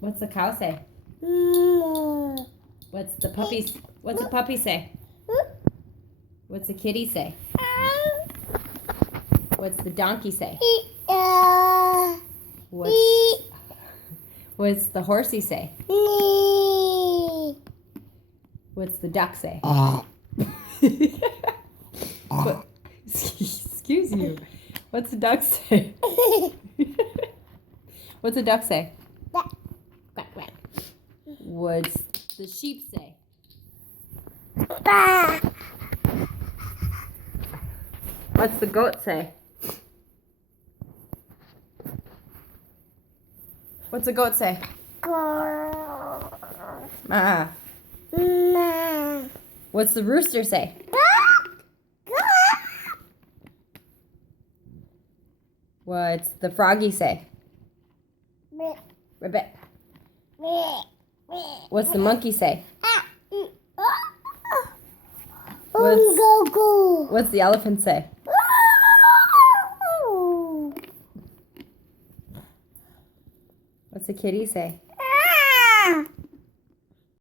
What's the cow say? What's the puppy say? What's the kitty say? What's the donkey say? What's the horsey say? What's the duck say? Excuse you. What's the duck say? What's the duck say? Quack, quack. What's the sheep say? What's the goat say? What's the goat say? What's the rooster say? What's the froggy say? Ribbit. What's the monkey say? What's the elephant say? What's the kitty say?